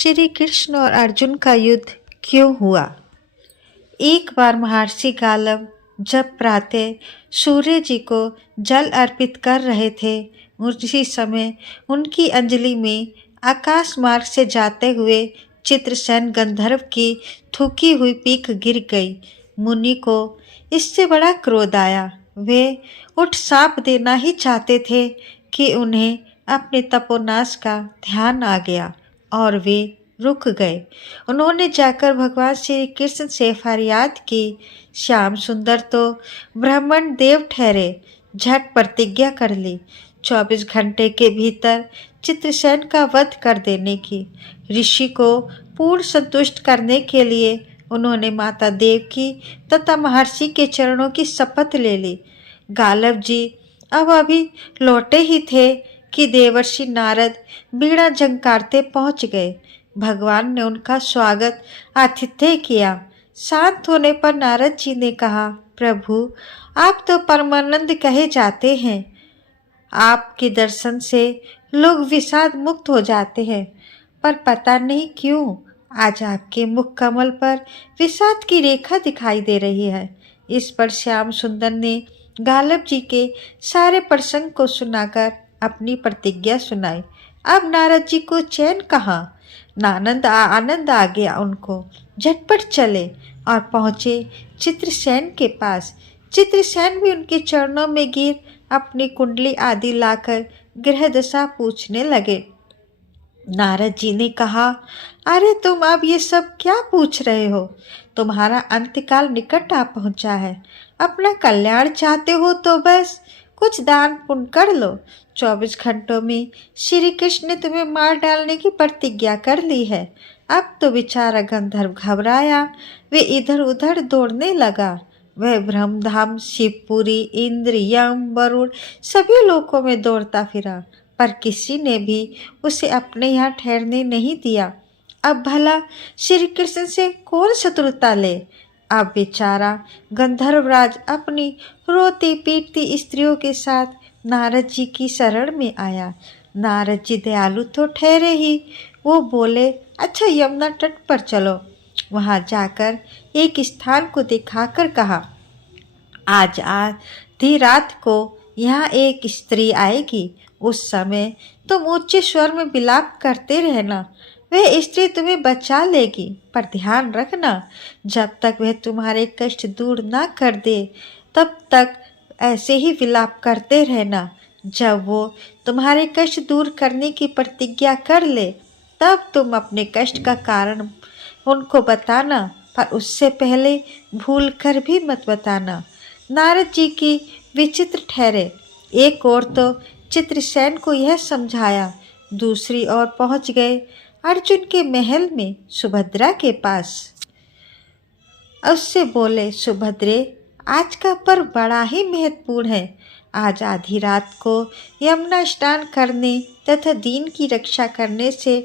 श्री कृष्ण और अर्जुन का युद्ध क्यों हुआ। एक बार महर्षि गालव जब प्रातः सूर्य जी को जल अर्पित कर रहे थे, उसी समय उनकी अंजलि में आकाश मार्ग से जाते हुए चित्रसेन गंधर्व की थूकी हुई पीक गिर गई। मुनि को इससे बड़ा क्रोध आया। वे उठ साप देना ही चाहते थे कि उन्हें अपने तपोनाश का ध्यान आ गया और वे रुक गए। उन्होंने जाकर भगवान श्री कृष्ण से फरियाद की, श्याम सुंदर तो ब्राह्मण देव ठहरे, झट प्रतिज्ञा कर ली 24 घंटे के भीतर चित्रसेन का वध कर देने की। ऋषि को पूर्ण संतुष्ट करने के लिए उन्होंने माता देवकी तथा महर्षि के चरणों की शपथ ले ली। गालव जी अब अभी लौटे ही थे कि देवर्षि नारद बीड़ा झंकारते पहुंच गए। भगवान ने उनका स्वागत आतिथ्य किया। शांत होने पर नारद जी ने कहा, प्रभु आप तो परमानंद कहे जाते हैं। आपके दर्शन से लोग विषाद मुक्त हो जाते हैं, पर पता नहीं क्यों आज आपके मुख कमल पर विषाद की रेखा दिखाई दे रही है। इस पर श्याम सुंदर ने गालव जी के सारे प्रसंग को सुनाकर अपनी प्रतिज्ञा सुनाई। अब नारद जी को चैन कहाँ। आनंद आ गया उनको। झटपट चले और पहुँचे चित्रसेन के पास। चित्रसेन भी उनके चरणों में गिर अपनी कुंडली आदि लाकर ग्रह दशा पूछने लगे। नारद जी ने कहा, अरे तुम अब ये सब क्या पूछ रहे हो। तुम्हारा अंतकाल निकट आ पहुंचा है। अपना कल्याण चाहते हो तो बस कुछ दान पुण्य कर लो। 24 घंटों में श्री कृष्ण ने तुम्हें मार डालने की प्रतिज्ञा कर ली है। अब तो बेचारा गंधर्व घबराया। वे इधर उधर दौड़ने लगा। वह ब्रह्मधाम, शिवपुरी, इंद्र, यम, वरुण सभी लोकों में दौड़ता फिरा, पर किसी ने भी उसे अपने यहाँ ठहरने नहीं दिया। अब भला श्री कृष्ण से कौन शत्रुता ले। अब बेचारा गंधर्वराज अपनी रोती पीटती स्त्रियों के साथ नारद जी की शरण में आया। नारद जी दयालु तो ठहरे ही। वो बोले, अच्छा यमुना तट पर चलो। वहाँ जाकर एक स्थान को दिखाकर कहा, आज आधी रात को यहाँ एक स्त्री आएगी। उस समय तुम ऊंचे स्वर में विलाप करते रहना। वह स्त्री तुम्हें बचा लेगी, पर ध्यान रखना जब तक वह तुम्हारे कष्ट दूर ना कर दे तब तक ऐसे ही विलाप करते रहना। जब वो तुम्हारे कष्ट दूर करने की प्रतिज्ञा कर ले तब तुम अपने कष्ट का कारण उनको बताना, पर उससे पहले भूल कर भी मत बताना। नारद जी की विचित्र ठहरे। एक ओर तो चित्रसेन को यह समझाया, दूसरी ओर पहुंच गए अर्जुन के महल में सुभद्रा के पास। उससे बोले, सुभद्रे आज का पर्व बड़ा ही महत्वपूर्ण है। आज आधी रात को यमुना स्नान करने तथा दीन की रक्षा करने से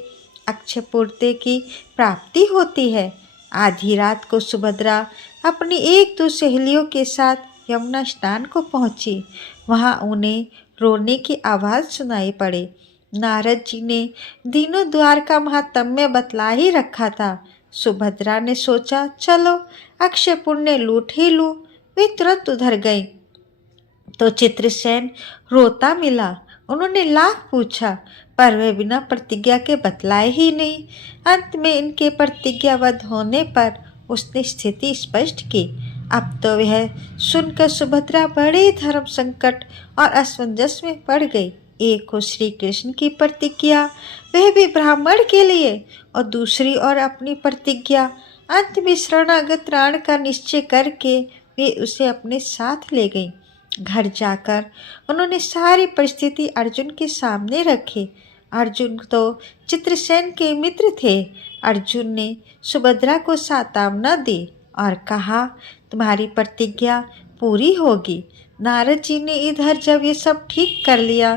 अक्षय पूर्ति की प्राप्ति होती है। आधी रात को सुभद्रा अपनी एक दो सहेलियों के साथ यमुना स्नान को पहुंची। वहां उन्हें रोने की आवाज़ सुनाई पड़ी। नारद जी ने दिनों द्वार का महात्म्य बतला ही रखा था। सुभद्रा ने सोचा, चलो अक्षय पुण्य लूट ही लूं। वे तुरंत उधर गई तो चित्रसेन रोता मिला। उन्होंने लाख पूछा, पर वह बिना प्रतिज्ञा के बतलाए ही नहीं। अंत में इनके प्रतिज्ञाबद्ध होने पर उसने स्थिति स्पष्ट की। अब तो वह सुनकर सुभद्रा बड़े धर्म संकट और असमंजस में पड़ गई। एक को श्री कृष्ण की प्रतिज्ञा, वह भी ब्राह्मण के लिए, और दूसरी ओर अपनी प्रतिज्ञा। अंत में शरणागत राण का निश्चय करके वे उसे अपने साथ ले गई। घर जाकर उन्होंने सारी परिस्थिति अर्जुन के सामने रखी। अर्जुन तो चित्रसेन के मित्र थे। अर्जुन ने सुभद्रा को सातावना दी और कहा, तुम्हारी प्रतिज्ञा पूरी होगी। नारद जी ने इधर जब ये सब ठीक कर लिया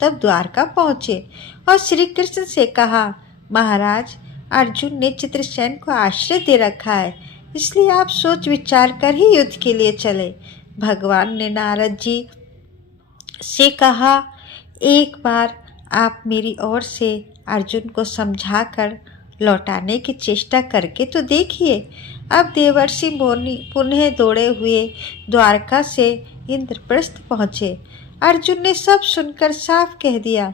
तब द्वारका पहुँचे और श्री कृष्ण से कहा, महाराज अर्जुन ने चित्रसेन को आश्रय दे रखा है, इसलिए आप सोच विचार कर ही युद्ध के लिए चले। भगवान ने नारद जी से कहा, एक बार आप मेरी ओर से अर्जुन को समझाकर लौटाने की चेष्टा करके तो देखिए। अब देवर्षि मुनि पुनः दौड़े हुए द्वारका से इंद्रप्रस्थ पहुँचे। अर्जुन ने सब सुनकर साफ कह दिया,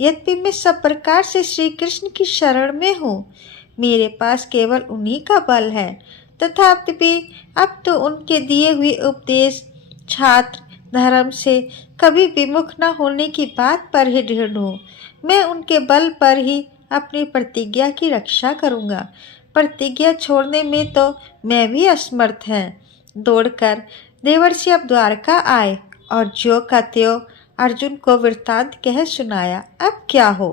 यद्यपि मैं सब प्रकार से श्री कृष्ण की शरण में हूँ, मेरे पास केवल उन्हीं का बल है, तथापि अब तो उनके दिए हुए उपदेश छात्र धर्म से कभी विमुख न होने की बात पर ही दृढ़ हूँ। मैं उनके बल पर ही अपनी प्रतिज्ञा की रक्षा करूँगा। प्रतिज्ञा छोड़ने में तो मैं भी असमर्थ है। दौड़कर देवर्षि अब द्वारका आए और ज्यों का त्यों अर्जुन को वृत्तांत कह सुनाया। अब क्या हो,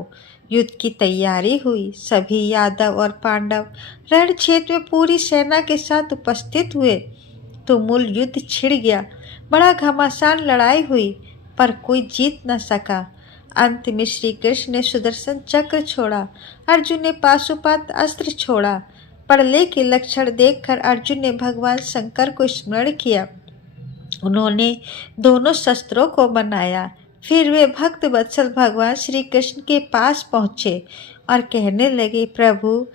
युद्ध की तैयारी हुई। सभी यादव और पांडव रण क्षेत्र में पूरी सेना के साथ उपस्थित हुए। तुमुल युद्ध छिड़ गया। बड़ा घमासान लड़ाई हुई, पर कोई जीत न सका। अंत में श्री कृष्ण ने सुदर्शन चक्र छोड़ा, अर्जुन ने पाशुपत अस्त्र छोड़ा। प्रलय के लक्षण देखकर अर्जुन ने भगवान शंकर को स्मरण किया। उन्होंने दोनों शस्त्रों को बनाया। फिर वे भक्त वत्सल भगवान श्री कृष्ण के पास पहुँचे और कहने लगे, प्रभु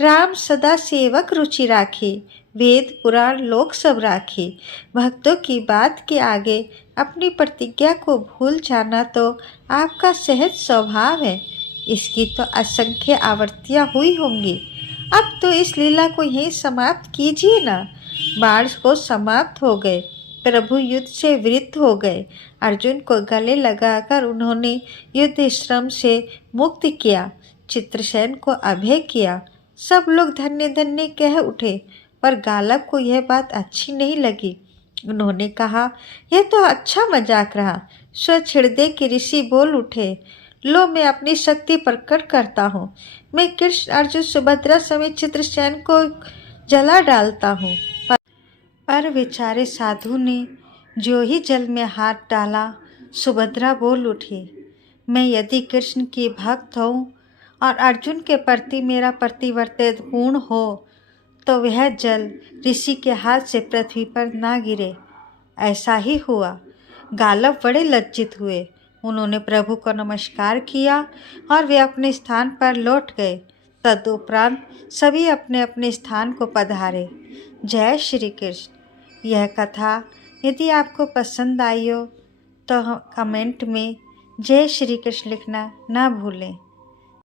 राम सदा सेवक रुचि राखे, वेद पुराण लोक सब राखे। भक्तों की बात के आगे अपनी प्रतिज्ञा को भूल जाना तो आपका सहज स्वभाव है। इसकी तो असंख्य आवृत्तियाँ हुई होंगी। अब तो इस लीला को यहीं समाप्त कीजिए ना। बाण को समाप्त हो गए, प्रभु युद्ध से वृत्त हो गए। अर्जुन को गले लगाकर उन्होंने युद्ध श्रम से मुक्त किया, चित्रसेन को अभय किया। सब लोग धन्य धन्य कह उठे, पर गालव को यह बात अच्छी नहीं लगी। उन्होंने कहा, यह तो अच्छा मजाक रहा। स्वछिड़दे के ऋषि बोल उठे, लो मैं अपनी शक्ति प्रकट करता हूँ। मैं कृष्ण अर्जुन सुभद्रा समेत चित्रसेन को जला डालता हूँ। पर बेचारे साधु ने जो ही जल में हाथ डाला, सुभद्रा बोल उठी, मैं यदि कृष्ण की भक्त हूँ और अर्जुन के प्रति मेरा प्रतिवर्ती पूर्ण हो तो वह जल ऋषि के हाथ से पृथ्वी पर ना गिरे। ऐसा ही हुआ। गालव बड़े लज्जित हुए। उन्होंने प्रभु को नमस्कार किया और वे अपने स्थान पर लौट गए। तदुपरांत सभी अपने अपने स्थान को पधारे। जय श्री कृष्ण। यह कथा यदि आपको पसंद आई हो तो कमेंट में जय श्री कृष्ण लिखना ना भूलें।